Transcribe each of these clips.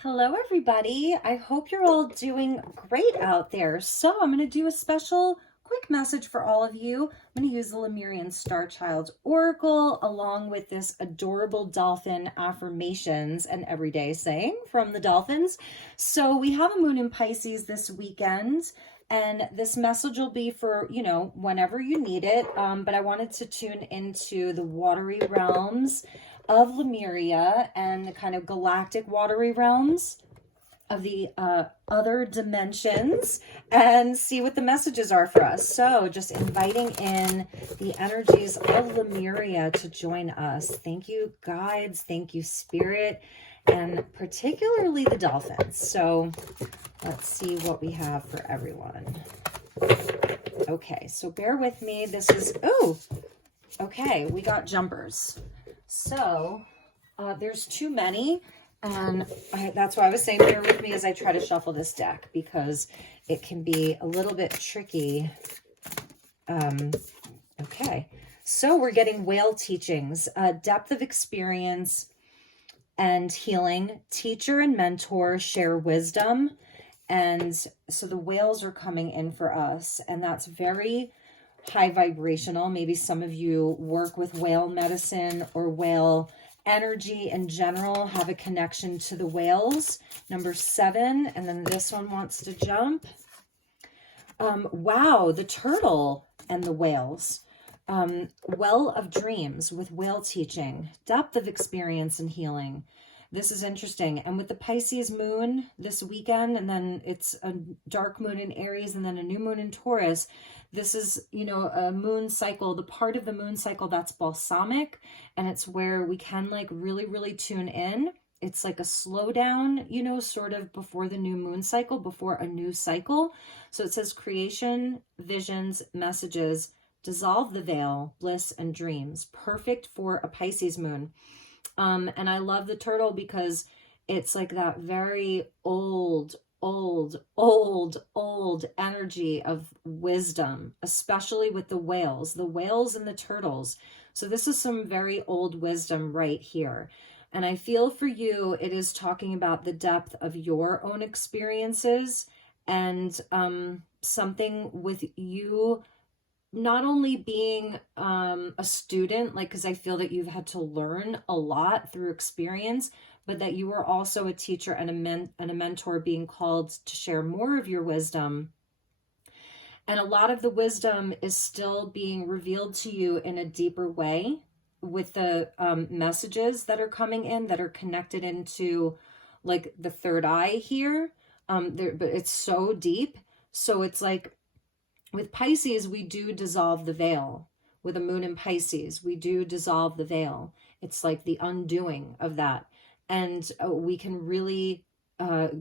Hello, everybody. I hope you're all doing great out there. So I'm going to do a special quick message for all of you. I'm going to use the Lemurian Star Child Oracle along with this adorable dolphin affirmations and everyday saying from the dolphins. So we have a moon in Pisces this weekend. And this message will be for, whenever you need it. But I wanted to tune into the watery realms of Lemuria and the kind of galactic watery realms of the other dimensions and see what the messages are for us. So just inviting in the energies of Lemuria to join us. Thank you, guides. Thank you, spirit, and particularly the dolphins. So let's see what we have for everyone. Okay, so bear with me. This is, okay, we got jumpers. So there's too many, and that's why I was saying bear with me as I try to shuffle this deck, because it can be a little bit tricky. Okay, so we're getting whale teachings, depth of experience and healing, teacher and mentor share wisdom. And so the whales are coming in for us, and that's very high vibrational. Maybe some of you work with whale medicine or whale energy in general, have a connection to the whales. Number 7, and then this one wants to jump. Wow, the turtle and the whales. Well of dreams with whale teaching, depth of experience and healing. This is interesting. And with the Pisces moon this weekend, and then it's a dark moon in Aries and then a new moon in Taurus, this is, a moon cycle, the part of the moon cycle that's balsamic, and it's where we can really, really tune in. It's like a slowdown, sort of before the new moon cycle, before a new cycle. So it says creation, visions, messages, dissolve the veil, bliss and dreams. Perfect for a Pisces moon. And I love the turtle because it's like that very old energy of wisdom, especially with the whales and the turtles. So this is some very old wisdom right here. And I feel for you, it is talking about the depth of your own experiences and something with you not only being a student, because I feel that you've had to learn a lot through experience, but that you are also a teacher and a mentor being called to share more of your wisdom. And a lot of the wisdom is still being revealed to you in a deeper way with the messages that are coming in that are connected into the third eye here. But it's so deep. So it's like, with Pisces, we do dissolve the veil. With a moon in Pisces, we do dissolve the veil. It's like the undoing of that. And we can really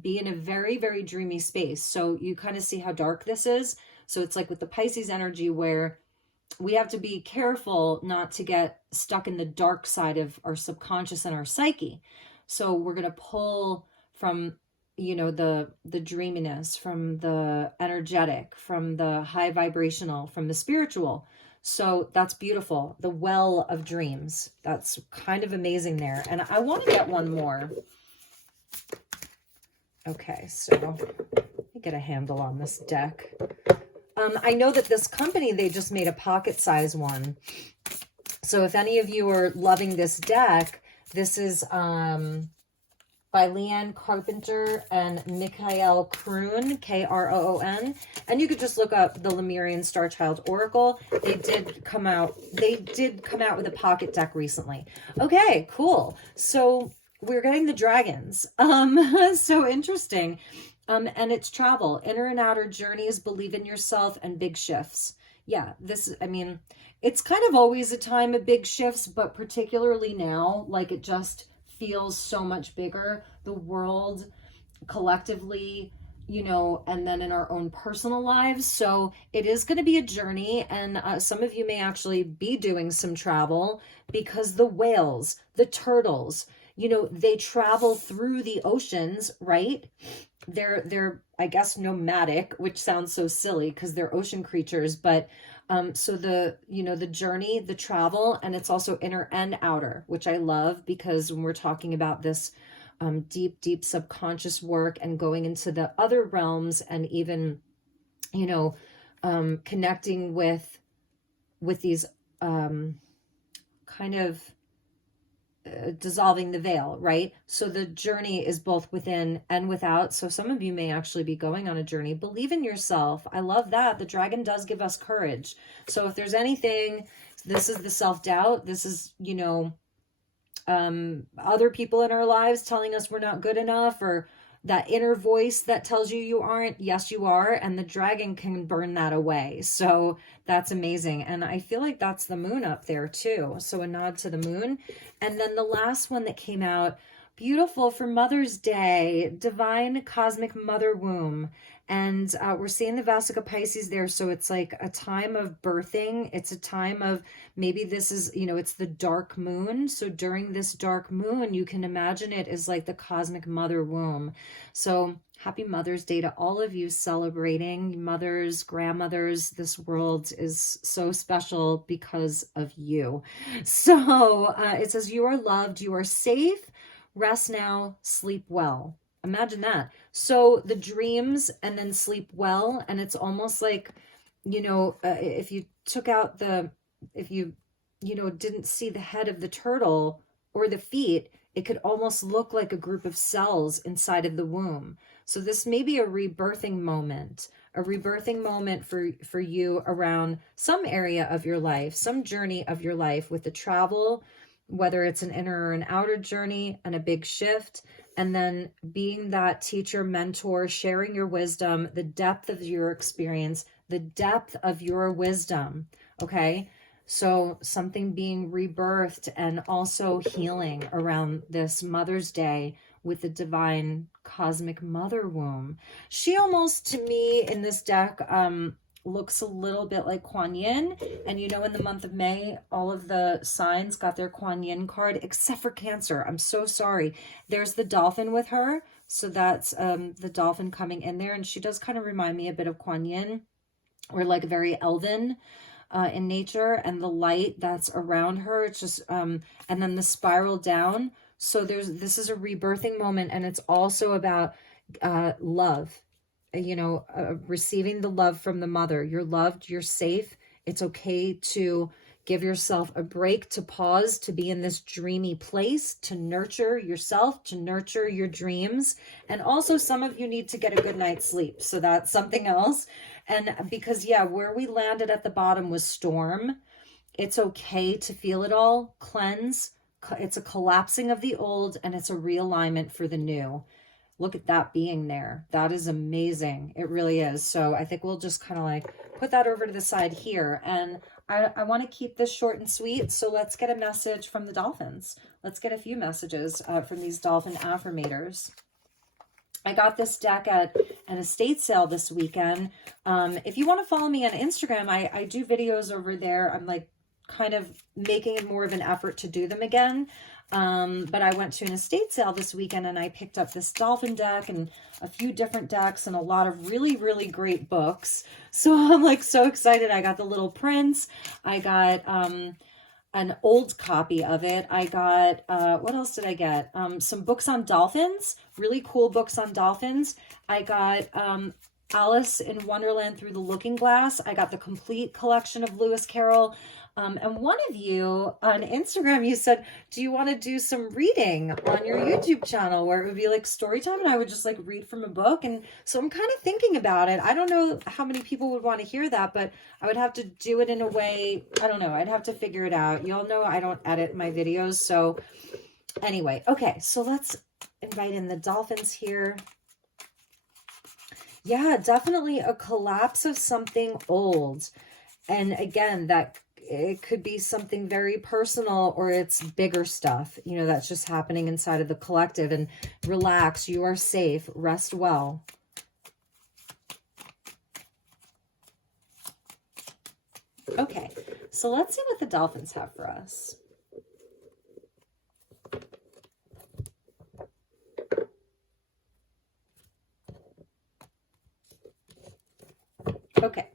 be in a very, very dreamy space. So you kind of see how dark this is. So it's like with the Pisces energy where we have to be careful not to get stuck in the dark side of our subconscious and our psyche. So we're going to pull from the dreaminess, from the energetic, from the high vibrational, from the spiritual. So that's beautiful. The well of dreams. That's kind of amazing there. And I want to get one more. Okay, so let me get a handle on this deck. I know that this company, they just made a pocket size one. So if any of you are loving this deck, this is by Leanne Carpenter and Mikhail Kroon, Kroon. And you could just look up the Lemurian Star Child Oracle. They did come out with a pocket deck recently. Okay, cool. So we're getting the dragons. So interesting. And it's travel, inner and outer journeys, believe in yourself, and big shifts. Yeah, it's kind of always a time of big shifts, but particularly now, it just feels so much bigger, the world collectively, and then in our own personal lives. So it is going to be a journey, and some of you may actually be doing some travel, because the whales, the turtles, they travel through the oceans, right? They're I guess nomadic, which sounds so silly because they're ocean creatures, but so the journey, the travel, and it's also inner and outer, which I love, because when we're talking about this deep, deep subconscious work and going into the other realms, and even, you know, connecting with these kind of dissolving the veil, right? So the journey is both within and without. So some of you may actually be going on a journey. Believe in yourself. I love that. The dragon does give us courage. So if there's anything, this is the self-doubt. This is, you know, other people in our lives telling us we're not good enough, or that inner voice that tells you aren't. Yes, you are. And the dragon can burn that away. So that's amazing. And I feel like that's the moon up there too. So a nod to the moon. And then the last one that came out, beautiful for Mother's Day, divine cosmic mother womb. And we're seeing the Vesica Pisces there. So it's like a time of birthing. It's a time of, maybe this is, you know, it's the dark moon. So during this dark moon, you can imagine it as like the cosmic mother womb. So happy Mother's Day to all of you celebrating mothers, grandmothers. This world is so special because of you. So it says, you are loved, you are safe, rest now, sleep well. Imagine that. So the dreams and then sleep well. And it's almost like, you know, if you took out if you know, didn't see the head of the turtle or the feet, it could almost look like a group of cells inside of the womb. So this may be a rebirthing moment for you around some area of your life, some journey of your life with the travel, whether it's an inner or an outer journey and a big shift. And then being that teacher, mentor, sharing your wisdom, the depth of your experience, the depth of your wisdom. Okay. So something being rebirthed, and also healing around this Mother's Day with the divine cosmic mother womb. She almost, to me in this deck, looks a little bit like Kuan Yin. And you know, in the month of May, all of the signs got their Kuan Yin card, except for Cancer. I'm so sorry. There's the dolphin with her. So that's the dolphin coming in there. And she does kind of remind me a bit of Kuan Yin, or like very elven in nature, and the light that's around her. It's just, and then the spiral down. So this is a rebirthing moment. And it's also about love. You know, receiving the love from the mother. You're loved, you're safe. It's okay to give yourself a break, to pause, to be in this dreamy place, to nurture yourself, to nurture your dreams. And also some of you need to get a good night's sleep. So that's something else. And because, yeah, where we landed at the bottom was storm. It's okay to feel it all, cleanse. It's a collapsing of the old, and it's a realignment for the new. Look at that being there. That is amazing. It really is. So I think we'll just kind of like put that over to the side here. And I want to keep this short and sweet. So let's get a message from the dolphins. Let's get a few messages from these dolphin affirmators. I got this deck at an estate sale this weekend. If you want to follow me on Instagram, I do videos over there. I'm like kind of making more of an effort to do them again. But I went to an estate sale this weekend, and I picked up this dolphin deck and a few different decks and a lot of really, really great books. So I'm like so excited. I got The Little Prince. I got an old copy of it. I got, what else did I get? Some books on dolphins, really cool books on dolphins. I got Alice in Wonderland Through the Looking Glass. I got the complete collection of Lewis Carroll. And one of you on Instagram, you said, do you want to do some reading on your YouTube channel where it would be like story time and I would just like read from a book? And so I'm kind of thinking about it. I don't know how many people would want to hear that, but I would have to do it in a way, I don't know. I'd have to figure it out. Y'all know I don't edit my videos. So anyway, okay. So let's invite in the dolphins here. Yeah, definitely a collapse of something old. And again, that it could be something very personal, or it's bigger stuff, you know, that's just happening inside of the collective. And relax, you are safe, rest well. Okay, so let's see what the dolphins have for us. Okay,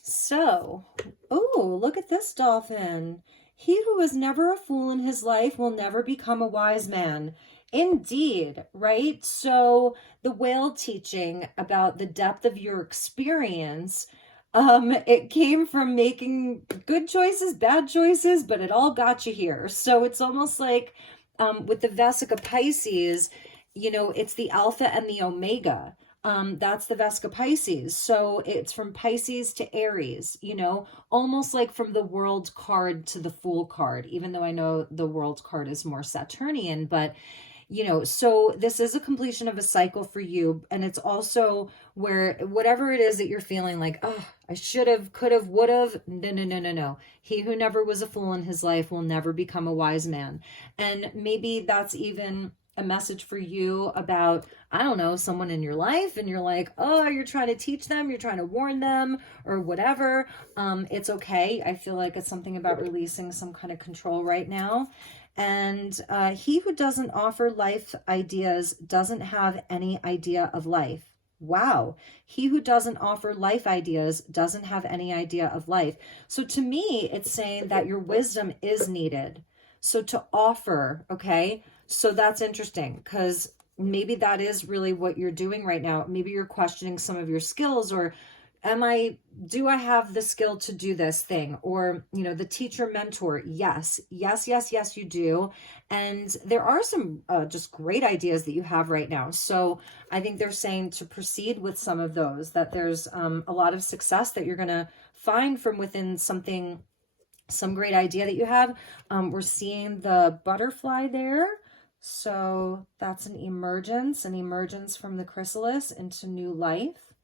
so, oh, look at this dolphin. He who is never a fool in his life will never become a wise man. Indeed, right? So the whale teaching about the depth of your experience, it came from making good choices, bad choices, but it all got you here. So it's almost like with the Vesica Pisces, it's the alpha and the omega. That's the Vesica Pisces. So it's from Pisces to Aries, almost like from the World card to the Fool card, even though I know the World card is more Saturnian, but so this is a completion of a cycle for you. And it's also where whatever it is that you're feeling like, oh, I should have, could have, would have. No, no, no, no, no. He who never was a fool in his life will never become a wise man. And maybe that's even a message for you about, I don't know, someone in your life, and you're like, oh, you're trying to teach them, you're trying to warn them or whatever. It's okay. I feel like it's something about releasing some kind of control right now. And he who doesn't offer life ideas doesn't have any idea of life. Wow. He who doesn't offer life ideas doesn't have any idea of life. So to me, it's saying that your wisdom is needed. So to offer, okay? So that's interesting, because maybe that is really what you're doing right now. Maybe you're questioning some of your skills, or do I have the skill to do this thing? Or, the teacher mentor. Yes, yes, yes, yes, you do. And there are some just great ideas that you have right now. So I think they're saying to proceed with some of those, that there's a lot of success that you're going to find from within some great idea that you have. We're seeing the butterfly there. So that's an emergence from the chrysalis into new life.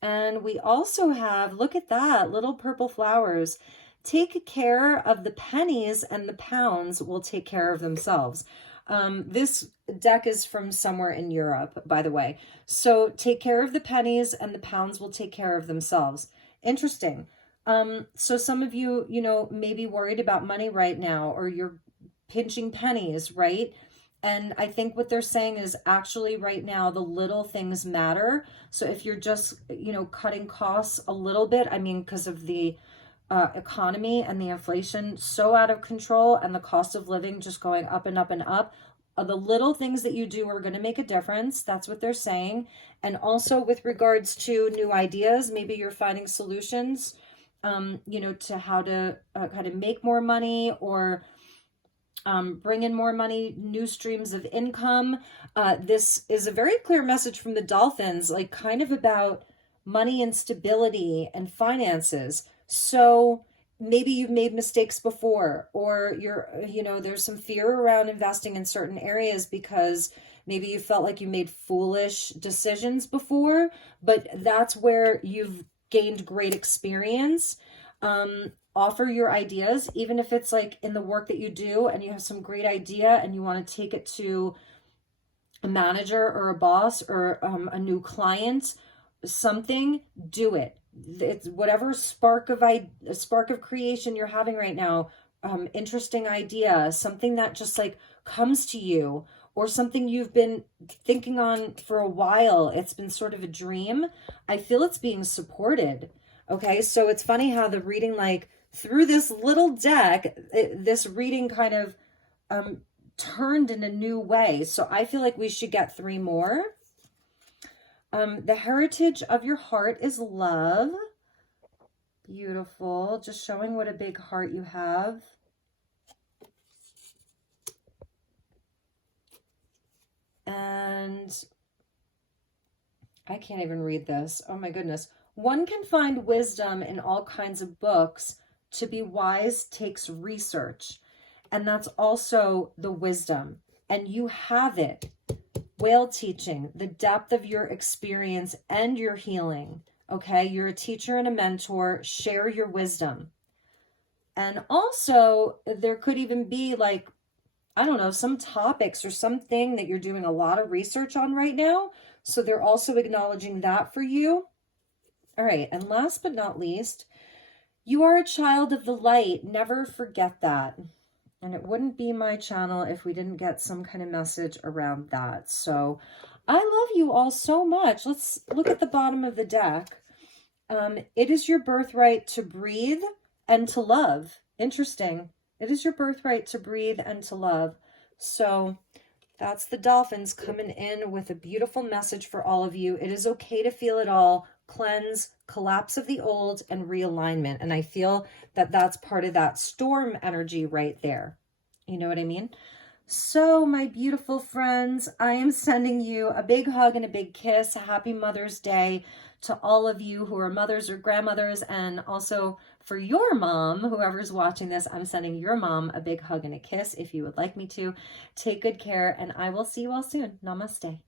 And we also have, look at that, little purple flowers. Take care of the pennies and the pounds will take care of themselves. This deck is from somewhere in Europe, by the way. So take care of the pennies and the pounds will take care of themselves. Interesting. So some of you, may be worried about money right now, or you're pinching pennies, right? And I think what they're saying is actually right now, the little things matter. So if you're just, cutting costs a little bit, because of the economy and the inflation so out of control and the cost of living just going up and up and up, the little things that you do are going to make a difference. That's what they're saying. And also with regards to new ideas, maybe you're finding solutions, to how to kind of make more money, or bring in more money, new streams of income. This is a very clear message from the dolphins, like kind of about money and stability and finances. So maybe you've made mistakes before, or there's some fear around investing in certain areas because maybe you felt like you made foolish decisions before, but that's where you've gained great experience. Offer your ideas, even if it's like in the work that you do and you have some great idea and you want to take it to a manager or a boss or a new client, something, do it. It's whatever spark of creation you're having right now, interesting idea, something that just like comes to you, or something you've been thinking on for a while. It's been sort of a dream. I feel it's being supported. Okay, so it's funny how the reading, like through this little deck, this reading kind of turned in a new way. So I feel like we should get 3 more. The heritage of your heart is love. Beautiful. Just showing what a big heart you have. And I can't even read this. Oh my goodness. One can find wisdom in all kinds of books. To be wise takes research. And that's also the wisdom. And you have it. Whale teaching, the depth of your experience and your healing. Okay, you're a teacher and a mentor. Share your wisdom. And also, there could even be like, I don't know, some topics or something that you're doing a lot of research on right now. So they're also acknowledging that for you. All right, and last but not least, you are a child of the light. Never forget that. And it wouldn't be my channel if we didn't get some kind of message around that. So I love you all so much. Let's look at the bottom of the deck. It is your birthright to breathe and to love. Interesting. It is your birthright to breathe and to love. So that's the dolphins coming in with a beautiful message for all of you. It is okay to feel it all. Cleanse, collapse of the old, and realignment. And I feel that that's part of that storm energy right there. You know what I mean? So, my beautiful friends, I am sending you a big hug and a big kiss. Happy Mother's Day to all of you who are mothers or grandmothers. And also for your mom, whoever's watching this, I'm sending your mom a big hug and a kiss if you would like me to. Take good care, and I will see you all soon. Namaste.